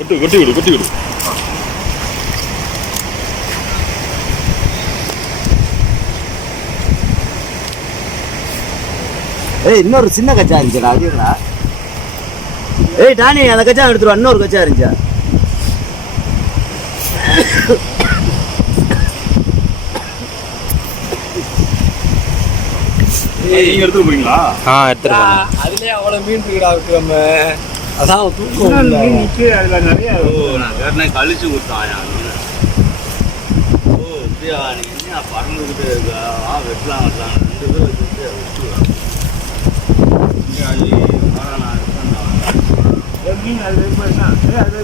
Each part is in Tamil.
கொட்டி கொட்டி விடு கொட்டி விடு. ஏய் இன்னொரு சின்ன கச்சா இருந்துச்சுடா அதுடா ஏய் டானி அந்த கச்சா எடுத்துருவா இன்னொரு கச்சா இருந்துச்சா? நீங்க எடுத்து போறீங்களா? ஆ எடுத்துருக்கேன் அதுலயே அவ்வளவு மீன் இருக்குடா விக்ரம். அதான் தூக்கம். அதுல நிறைய ஓ நான் வேறனே கழிச்சு கொடுத்தாயா? ஓ இப்படியா? நீ என்ன பறந்துக்கிட்டு இருக்கா? ஆ வெட்டலாம் வெட்டலாம். ரெண்டு பேர் வச்சுட்டு அள்ளி வர நான் மீன் அது அது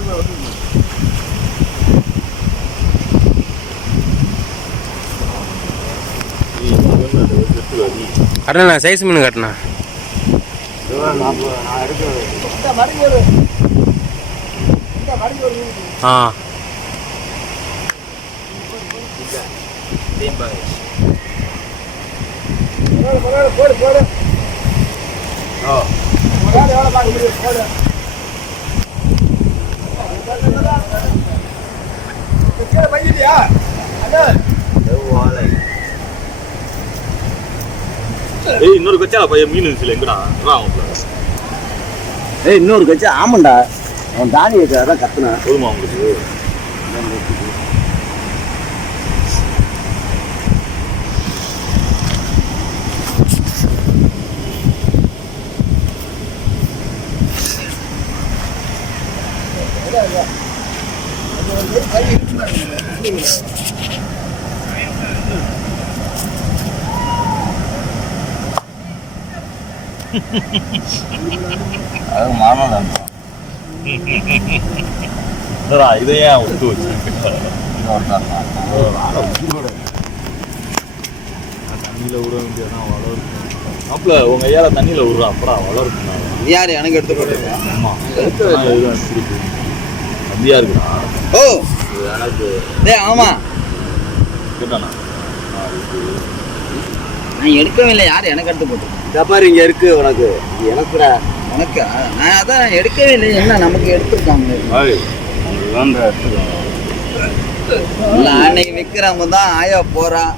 கட்டணா சைஸ் மீன். கட்டணா நான் எடுக்க ஆ வாழை ஏய் இன்னொரு கச்சால பையன் மீன் இருந்துச்சுல எங்கடா? ஏய் இன்னொரு கச்சா ஆமாண்டா. அவன் தானி அதான் கத்துனான் போதுமா உங்களுக்கு அது மரணம் தான். என்னடா இதை ஏன் விட்டு வச்சு? தண்ணியில விட வேண்டியதான் வளரும் அப்பல உங்க ஐயால தண்ணியில விடுறா அப்படா வளரும் யார்? எனக்கு எடுத்து போட்டுருக்கேன் ஆமா. அப்படியா இருக்குடா. ஓ! இது எனக்கு டேய் ஆமா. கேட்டானா? நான் எடுக்கவே இல்லை. யார் எனக்கு எடுத்து போட்டு? பாரு இங்க இருக்கு உனக்கு. எனக்குடா. உனக்கு? நான் அதான் எடுக்கவே இல்லை. என்ன நமக்கு எடுத்துருக்காங்க? அன்னைக்கு விற்கிறவங்க தான் ஆயா போறான்.